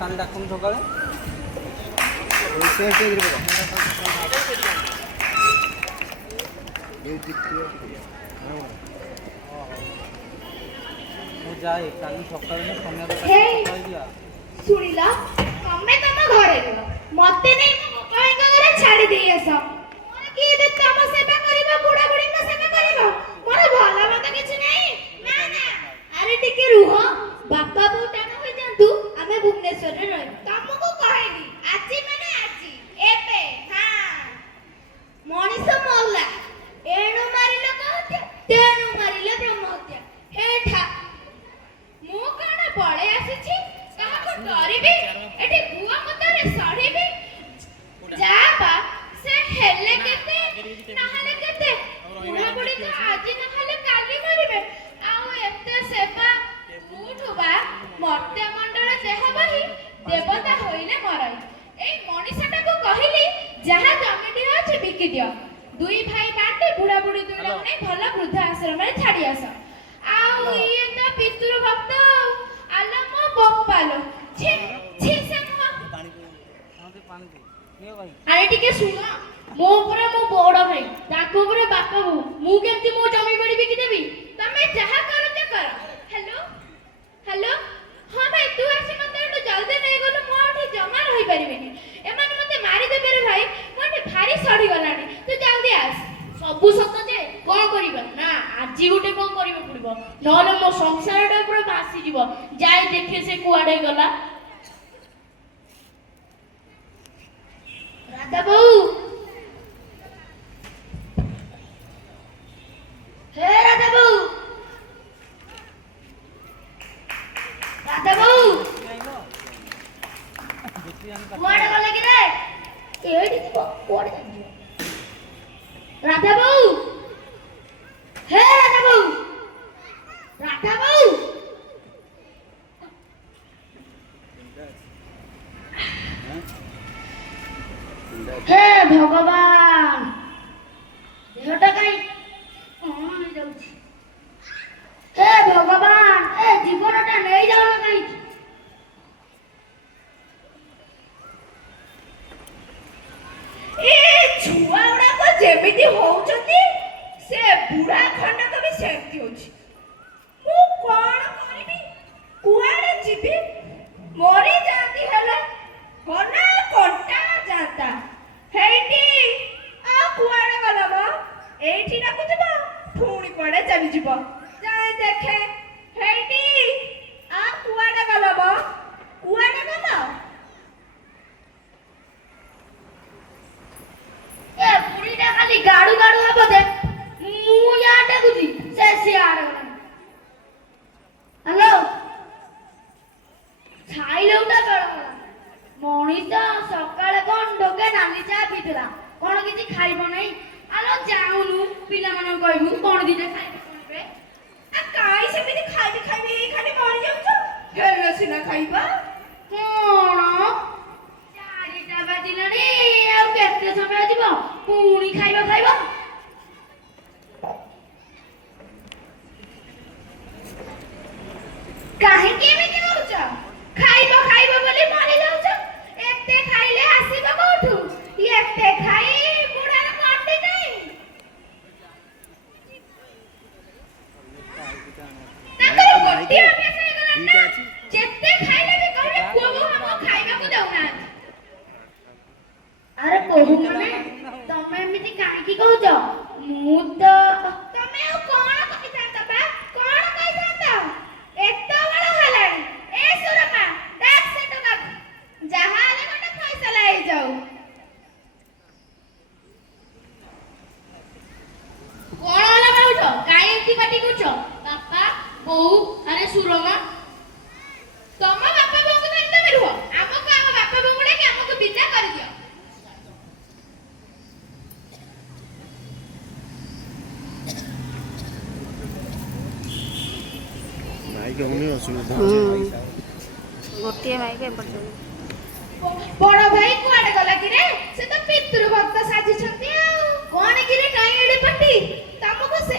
কাল ডাকুন সকালে যাই কালি সকালে ଶୁଣିଲ ତମେ ତମ ଘରେ ରୁହ ମତେ ନେଇ ମୋ ବାପାଙ୍କ ଘରେ ଛାଡ଼ି ଦେଇ ଆସ କିଏ ଯଦି ତମ ସେବା କରିବ ବୁଢ଼ା ବୁଢ଼ୀଙ୍କ ସେବା କରିବ ମୋର ଭଲ ମନ୍ଦ କିଛି ନାହିଁ ନା ନା ଆରେ ଟିକେ ରୁହ ବାପା ବୋଉ ଟାଣ ହୋଇଯାନ୍ତୁ ଆମେ ଭୁବନେଶ୍ୱରରେ ରହିବୁ ତମକୁ କହିଲି ଆଜି ମାନେ ଆଜି ଏବେ ହଁ ମଣିଷ ମଲା ଏଣୁ ମାରିଲ ହତ୍ୟା ତେଣୁ ମାରିଲେ ବ୍ରହ୍ମ ହତ୍ୟା ହେ ମୁଁ କଣ ପଳେଇ ଆସିଛି କାହାକୁ ଡରିବି ଏଠି ଗୁଆ ମୁତରେ ସଢିବି ଯା ବା ସେ ହେଲେ କେତେ ନହେଲେ କେତେ ବୁଢ଼ା ବୁଢ଼ୀ ତ ଆଜି ନହେଲେ କାଲି ମରିବେ ଆଉ ଏତେ ସେବା କୋଉଠୁ ବା ମର୍ତ୍ତ୍ୟ ମଣ୍ଡଳ ଦେହ ବହି ଦେବତା ହୋଇଲେ ମରଇ ଏଇ ମଣିଷଟାକୁ କହିଲି ଯାହା ଜମିଟିଏ ଅଛି ବିକି ଦିଅ ଦୁଇ ଭାଇ ବାଣ୍ଟି ବୁଢ଼ା ବୁଢ଼ୀ ଦୁଇଟାକୁ ନେଇ ଭଲ ବୃଦ୍ଧ ଆଶ୍ରମରେ ଛାଡ଼ି ଆସ ଆଉ ଇଏ ତ ପିତୃ ଭକ୍ତ ଆଲୋ ମୋ ବୋପାଲୋ ଛି ଛି ସେ ଆରେ ଟିକେ ଶୁଣ ମୋ ଉପରେ ମୋ ବଡ଼ ଭାଇ ତାଙ୍କ ଉପରେ ବାପା ବୋଉ ମୁଁ କେମିତି ମୋ ଜମି ବାଡ଼ି ବିକି ଦେବି ତମେ ଯାହା କରୁଛ କର ହ୍ୟାଲୋ ହ୍ୟାଲୋ ହଁ ଭାଇ ତୁ ଆସି ମତେ ଏଠୁ ଜଲ୍ଦି ନେଇଗଲୁ ମୁଁ ଏଠି ଜମା ରହିପାରିବିନି ଏମାନେ ମତେ ମାରିଦେବେ ରେ ଭାଇ ମୁଁ ଏଠି ଭାରି ସଢ଼ିଗଲାଣି ତୁ ଜଲ୍ଦି ଆସ ସବୁ ସତ ଯେ କଣ କରିବା ନା ଆଜି ଗୋଟେ କଣ କରିବାକୁ ପଡ଼ିବ ନହେଲେ ମୋ ସଂସାରଟା ପୁରା ଭାସିଯିବ ଯାଇ ଦେଖେ ସେ କୁଆଡ଼େ ଗଲା ରାଧା ବୋଉ ହେ ରାଧା ବୋଉ ରାଧା ବୋଉ କୁଆଡ଼େ ଗଲେ କି ରେ ଏଇଠି ଥିବ କୁଆଡ଼େ ଯିବ ରାଧା ବୋଉ ହେ ରାଧା ବୋଉ ରାଧା ବୋଉ हे भगवान देहटा कहीं कौन नहीं जाउछि हे भगवान ए जीवनटा नहीं जाउन कहीं ए छुआ उडा को जेमिति होउछथि से बुढ़ा खंडक भी सेमति होछि मु कोन करिबि कुआडे जिबि मरि जाती हला कोना कोंटा जाता हेइटी आ कुआडे गला बा एइठी डाकुथिब पुणी कुआडे चली जिवो जाय देखे हेइटी आ कुआडे गला बा कुआडे गला ए बुढ़ीटा खाली गाडू गाडू हबो दे मु या डाकुथि से आड़ गला हेलो छाइलौटा गला मणिष सकाळे कोन डोके नाली चा पितला कोन किछि खाइबो नै आलो जाउनु पिला मन कहबु कोन दिते खाइबो कोनबे आ काई सेमिति खाइबी खाइबी खाली मरि जाउछ हेलो सिना खाइबा कोन चारिटा बाजिलानी आ केते समय जिवो पुणी खाइबो खाइबो काहे के एमिति होउछ खाइबो खाइबो बोली मरि जाउछ एते खाइले आसीबो कोठु एते खाइ बुढ़ार कोंडी नै ताकर गोटी अभ्यास हे गला ना जेते खाइले भी कहबे पुओ हम खाइबा को दउना अरे कोहु माने तमे एमिति काहे की कहउछ मु तो तमे ओ कोन कहि जानता बा कोन कहि जानता एतो बड़ हलाणी ए सुरमा डाक से तो का जहां आले गोटे फैसला हे जाऊ कोन वाला बाउछ काई एती पाटी कुछ पापा बोऊ अरे सुरमा तम बापा बोऊ को धरि तमे रुह हमको हम बापा बोऊ गुडा के हमको विदा कर दियो माइक होनी असुविधा गोटे माइक एपट बड़ भाई कुआडे गला कि रे से तो पितृ भक्त साजी छथि आ कोन कि रे काई एडी पट्टी तमको से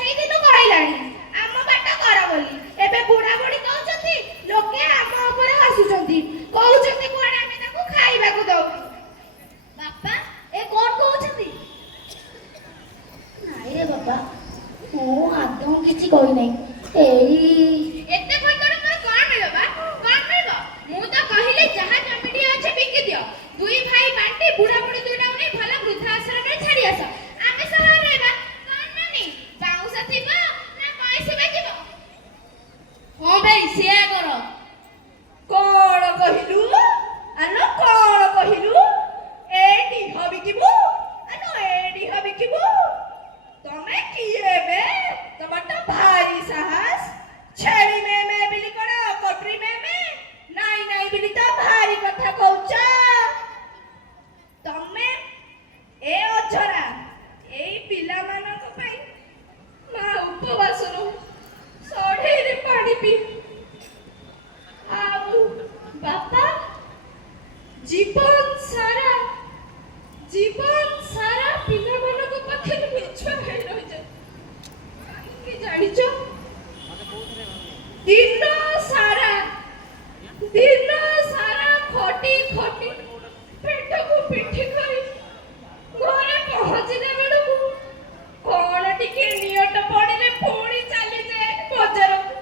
हेई दिन कहलानी हम बाट कर बोली एबे बुढ़ा बुढ़ी कहउछथि लोके हम ऊपर हसुछ ସିଏ କର। କଣ କହିଲୁ? ଆଲୋ କଣ କହିଲୁ? ଏଇଠି ହବିକିବୁ? ଆଲୋ ଏଇଠି ହବିକିବୁ? ତମେ କିଏ ବେ? ତମର ତ ଭାରି ସାହସ। ଛେଳି ମେ ମେ ବିଲି କଣ କଟରି ମେ ମେ? ନାଇଁ ନାଇଁ ବିଲି ତ ଭାରି କଥା କହୁଛ। ତମେ ଏ ଅଝରା ଏଇ ପିଲାମାନଙ୍କ ପାଇଁ ମା ଉପବାସରୁ ସଢେଇରେ ପାଣି ପିଇ ଆଉ ବାପା ଜୀବନ ସାରା ପିଲାମାନଙ୍କ ପାଖରେ ମିଛୁଆ ହେଇ ରହିଛ। କାହିଁକି ଜାଣିଛ? ଦିନ ସାରା ଖଟି ପେଟକୁ ପିଠି କରି ଘରେ ପହଞ୍ଚିଲା ବେଳକୁ କଣ ଟିକେ ନିଅଟ ପଡ଼ିଲେ ପୁଣି ଚାଲିଯାଏ ବଜାରକୁ।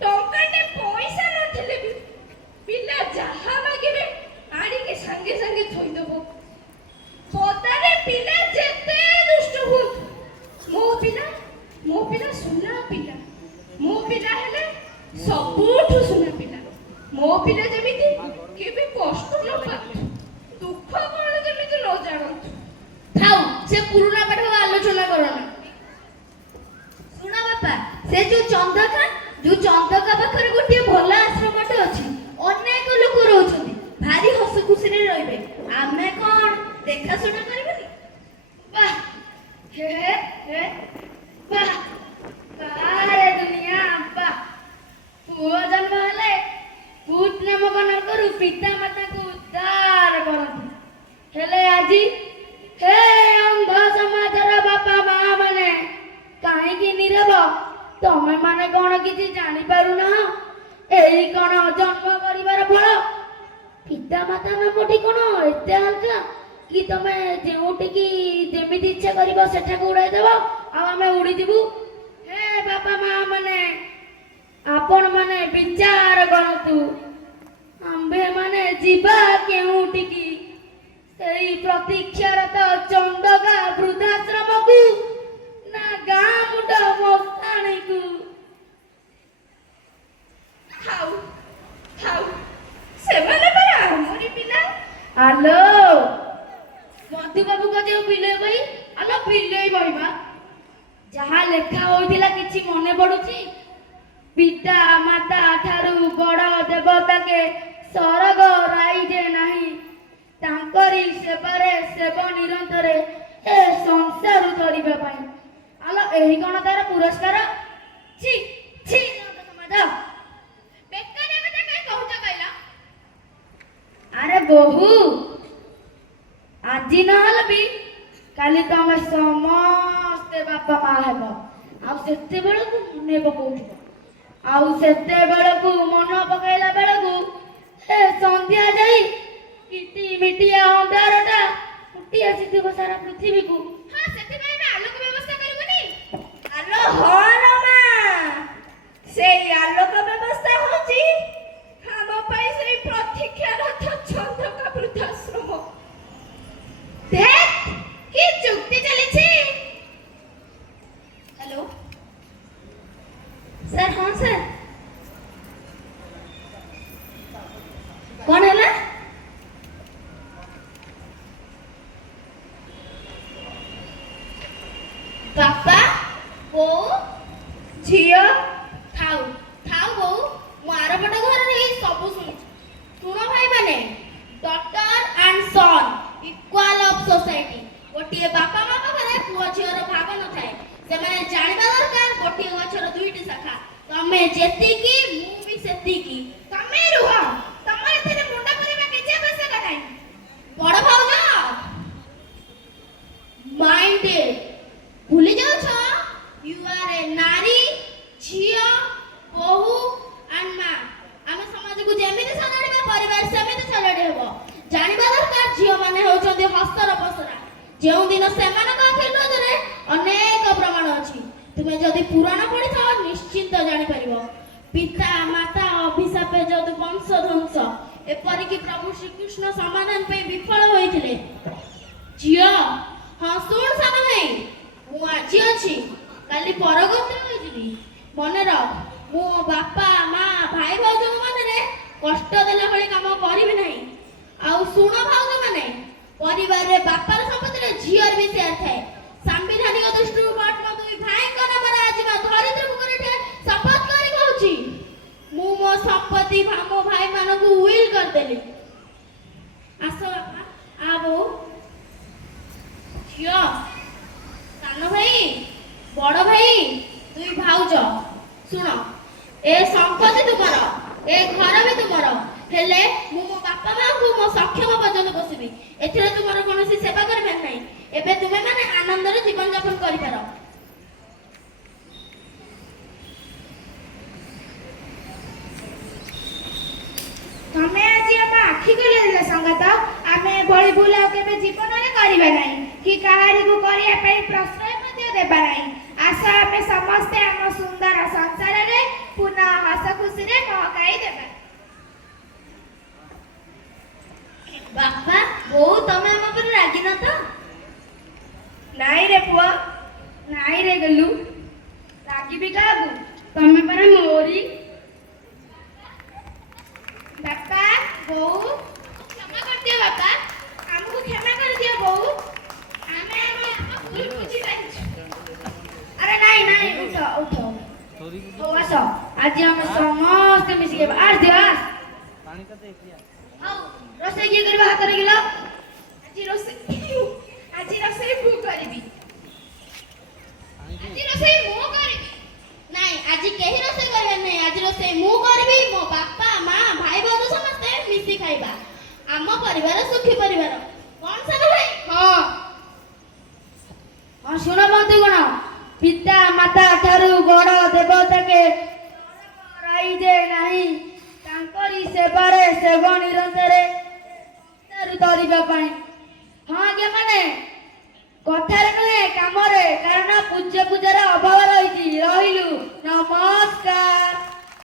ଟଙ୍କାଟେ ପଇସା ନଥିଲେ ବି ପିଲା ଯାହା ମାଗିବେ ଆଣିକି ସାଙ୍ଗେ ସାଙ୍ଗେ ଥୋଇଦବ। ପଦାରେ ପିଲା ଯେତେ ଦୁଷ୍ଟ ହୁଅନ୍ତୁ, ମୋ ପିଲା ସୁନା ପିଲା। ମୋ ପିଲା ହେଲେ ସବୁଠୁ ସୁନା ପିଲା। ମୋ ପିଲା ଯେମିତି କେବେ କଷ୍ଟ ନ ପାଆନ୍ତୁ, ଦୁଃଖ କଣ ଯେମିତି ନ ଜାଣନ୍ତୁ। ଥାଉ, ସେ ପୁରୁଣା ପାଠ ଆଲୋଚନା କରନା। ଶୁଣ ବାପା, ସେ ଯୋଉ ଚନ୍ଦକା ପାଖରେ ଗୋଟିଏ ଭଲ ଆଶ୍ରମଟେ ଅଛି, ଅନେକ ଲୋକ ରହୁଛନ୍ତି, ଭାରି ହସ ଖୁସିରେ ରହିବେ। ଆମେ କଣ ଦେଖାଶୁଣା କରିବୁନି? ବାଃ ହେ ହେ ବାଃ ବାହାରେ ଦୁନିଆ ବାଃ। ପୁଅ ଜନ୍ମ ହେଲେ ପୁତ ନାମକ ନର୍କରୁ ପିତା ମାତାକୁ ଉଦ୍ଧାର କରନ୍ତି। ହେଲେ ଆଜି ହେ ଅନ୍ଧ ସମାଜର ବାପା ମା ମାନେ କାହିଁକି ନିରବ? ତମେ ମାନେ କଣ କିଛି ଜାଣିପାରୁନାହ? ଏଇ କଣ ଜନ୍ମ କରିବାର ଫଳ? ପିତା ମାତା ନାମଟି କଣ ଏତେ ହାଲକା କି ତମେ ଯେଉଁଠିକି ଯେମିତି ଇଚ୍ଛା କରିବ ସେଠାକୁ ଉଡ଼ାଇଦେବ ଆଉ ଆମେ ଉଡ଼ିଯିବୁ? ହେ ବାପା ମା ମାନେ, ଆପଣ ମାନେ ବିଚାର କରନ୍ତୁ। ଆମ୍ଭେ ମାନେ ଯିବା କେଉଁଠିକି? ସେଇ ପ୍ରତୀକ୍ଷାରତ ଚନ୍ଦକା ବୃଦ୍ଧାଶ୍ରମକୁ ନା ଗାଁ ମୁଣ୍ଡ ମଶାଣିକୁ? ଥାଉ, ସେମାନେ ପରା ଆମରି ପିଲା। ଆଲୋ ମଧୁବାବୁଙ୍କ ଯେଉଁ ବିଲେଇ ବହି, ଆଲୋ ବିଲେଇ ବହି ବା, ଯାହା ଲେଖା ହୋଇଥିଲା କିଛି ମନେ ପଡୁଛି? ପିତା ମାତା ଠାରୁ ବଡ଼ ଦେବତାକେ ସରଗ ରାଇଜେ ନାହିଁ, ତାଙ୍କରି ସେବାରେ ସେବ ନିରନ୍ତରେ ଏ ସଂସାର ତରିବା ପାଇଁ। ଆଲୋ ଏହି କଣ ତାର ପୁରସ୍କାର? ଛି ଛି ସମାଜ, ବେକାରିଆ କଥା କାଇଁ କହୁଛ କହିଲ? ଆରେ ବୋହୁ, ଆଜି ନହେଲେ ବି କାଲି ତମେ ସମସ୍ତେ ବାପା ମା ହେବ, ଆଉ ସେତେବେଳକୁ ମନେ ପକଉଥିବ। ଆଉ ସେତେବେଳକୁ ମନ ପକାଇଲା ବେଳକୁ ଏ ସନ୍ଧ୍ୟା ଯାଇ କିଟି ମିଟିଆ ଅନ୍ଧାରଟା ଫୁଟି ଆସିଥିବ ସାରା ପୃଥିବୀକୁ। ହଁ, ସେଥିପାଇଁ ଆମେ ଆଲୋକ ବ୍ୟବସ୍ଥା କରିବୁନି? ଆଲୋ ହଁ ଲୋ ମା, ସେଇ ଆଲୋକ ବ୍ୟବସ୍ଥା ହଉଛି ଆମ ପାଇଁ ସେଇ ପ୍ରତୀକ୍ଷାରତ ଚନ୍ଦକା ବୃଦ୍ଧାଶ୍ରମ। ଦେଖ କି ଯୁକ୍ତି ଚାଲିଛି। Hello sir. हाँ सर, कौन है ना? बापा बोऊ झियो थाउ थाउ बोऊ, मु आरपट घर रे सब सुन। सुनो भाई माने, doctor and son equal of society. गोटिए बापा माँ पाखरे पुओ झियर भाग न थाए। ସେମାନେ ଜାଣିବା ଦରକାର ଗୋଟିଏ ଗଛର ଦୁଇଟି ଶାଖା। ତମେ ଯେତିକି ମୁଁ ବି ସେତିକି। ତମେ ରୁହ, ତମର ଏଥିରେ ମୁଣ୍ଡ କରିବା କିଛି ଆବଶ୍ୟକ ନାହିଁ। ବଡ ଭାଉଜ ମାଇଣ୍ଡେଡ ଭୁଲି ଯାଉଛ, ୟୁ ଆର୍ ଏ ନାରୀ, ଝିଅ, ବୋହୂ ଆଣ୍ଡ ମା। ଆମେ ସମାଜକୁ ଯେମିତି ସଜାଡ଼ିବା ପରିବାର ସେମିତି ସଜାଡ଼ି ହେବ। ଜାଣିବା ଦରକାର ଝିଅ ମାନେ ହେଉଛନ୍ତି ହସ୍ତର ପସରା। ଯେଉଁଦିନ ସେମାନଙ୍କ ଆଖି ନଜରରେ ଅନେକ ପ୍ରମାଣ ଅଛି। ତୁମେ ଯଦି ପୁରାଣ ପଢିଥାଅ ନିଶ୍ଚିନ୍ତ ଜାଣିପାରିବ। ପିତା ମାତା ଅଭିଶାପେ ଯଦୁ ବଂଶ ଧ୍ୱଂସ, ଏପରିକି ପ୍ରଭୁ ଶ୍ରୀକୃଷ୍ଣ ସମାଧାନ ପାଇଁ ବିଫଳ ହୋଇଥିଲେ। ଝିଅ, ହଁ ଶୁଣ ସାନ ଭାଇ, ମୁଁ ଆଜି ଅଛି, କାଲି ପରଗତି ହୋଇଯିବି। ମନେ ରଖ, ମୋ ବାପା ମା ଭାଇ ଭାଉଜଙ୍କ ମନରେ କଷ୍ଟ ଦେଲା ଭଳି କାମ କରିବି ନାହିଁ। ଆଉ ଶୁଣ ଭାଉଜ ମାନେ, ପରିବାରରେ ବାପାର ସମ୍ପତ୍ତିରେ ଝିଅର ବି ସେୟାର ଥାଏ। ସାମ୍ବିଧାନିକ ଦୃଷ୍ଟିରୁ ମୋ ଦୁଇ ଭାଇଙ୍କ ନାମରେ ଆଜି ମା ଧରିତ୍ରୀ ମୁଖରେ ଶପଥ କରି କହୁଛି, ମୁଁ ମୋ ସମ୍ପତ୍ତି ମୋ ଭାଇ ମାନଙ୍କୁ ୱିଲ୍ କରିଦେଲି। ଆସ ବାପା, ଆ ବୋଉ, ଝିଅ, ସାନ ଭାଇ, ବଡ ଭାଇ, ଦୁଇ ଭାଉଜ, ଶୁଣ, ଏ ସମ୍ପତ୍ତି ତୁମର, ଏ ଘର ବି ତୁମର। ହେଲେ ମୁଁ ମୋ ବାପା ମାଙ୍କୁ ମୋ ସକ୍ଷମ ପର୍ଯ୍ୟନ୍ତ ବସିବି। ଏଥିରେ ତୁମର କୌଣସି ସେବା କରିବାର ନାହିଁ। ଏବେ ତୁମେ ମାନେ ଆନନ୍ଦରେ ଜୀବନ ଯାପନ କରିପାର। ତମେ ଆଜି ଆମ ଆଖି ଖୋଲିଦେଲ ସଙ୍ଗାତ। ଆମେ ଏଭଳି ଭୁଲ ଆଉ କେବେ ଜୀବନରେ କରିବା ନାହିଁ, କି କାହାରିକୁ କରିବା ପାଇଁ ପ୍ରଶ୍ରୟ ମଧ୍ୟ ଦେବା ନାହିଁ। ଆସ ଆମେ ସମସ୍ତେ ଆମ ସୁନ୍ଦର ସଂସାରରେ ପୁନଃ ହସ ଖୁସିରେ ମହକାଇ ଦେବା। ବାପା, ବୋଉ, ତମେ ଆମ ଉପରେ ରାଗିନ ତ? ନାଇଁ ରେ ପୁଅ, ନାଇଁ ରେ ଗେଲୁ, ରାଗିବି କାହାକୁ? ତମେ ପରା ମୋରି। ବାପା, ବୋଉ, କ୍ଷମା କରିଦିଅ ବାପା, ଆମକୁ କ୍ଷମା କରିଦିଅ ବୋଉ। ଆମେ ଆମ ଭୁଲ ବୁଝିପାରିଛୁ। ଆରେ ନାଇଁ ନାଇଁ, ଉଠ ଉଠ, ହଉ ଆସ, ଆଜି ଆମେ ସମସ୍ତେ ମିଶିକି ଆସ ଦିଅ, ଆସ। ପାଣିଟା ଦେ ପିଆ। ହଉ, ରୋଷେଇ କିଏ କରିବ? ହାତରେ ଗିଲ। ଆଜି ରୋଷେଇ ମୁଁ କରିବି। ଆଜି ରୋଷେଇ ମୁଁ କରିବି। ନାଇଁ, ଆଜି କେହି ରୋଷେଇ କରିବାର ନାହିଁ। ଆଜି ରୋଷେଇ ମୁଁ କରିବି। ମୋ ବାପା ମା ଭାଇ ଭାଉଜ ସମସ୍ତେ ମିଶି ଖାଇବା। ଆମ ପରିବାର ସୁଖୀ ପରିବାର। କଣ ସାନ ଭାଇ? ହଁ, ଶୁଣ ବନ୍ଧୁଗଣ, ପିତା ମାତା ଠାରୁ ବଡ଼ ଦେବତାକେ ରହିଯେ ନାହିଁ, ତାଙ୍କରି ସେବାରେ ସେବ ନିରନ୍ତରେ ଧରିବା ପାଇଁ। ହଁ ଆଜ୍ଞା ମାନେ, କଥାରେ ନୁହେଁ କାମରେ, କାରଣ ପୂଜ୍ୟ ପୂଜାର ଅଭାବ ରହିଛି। ରହିଲୁ, ନମସ୍କାର।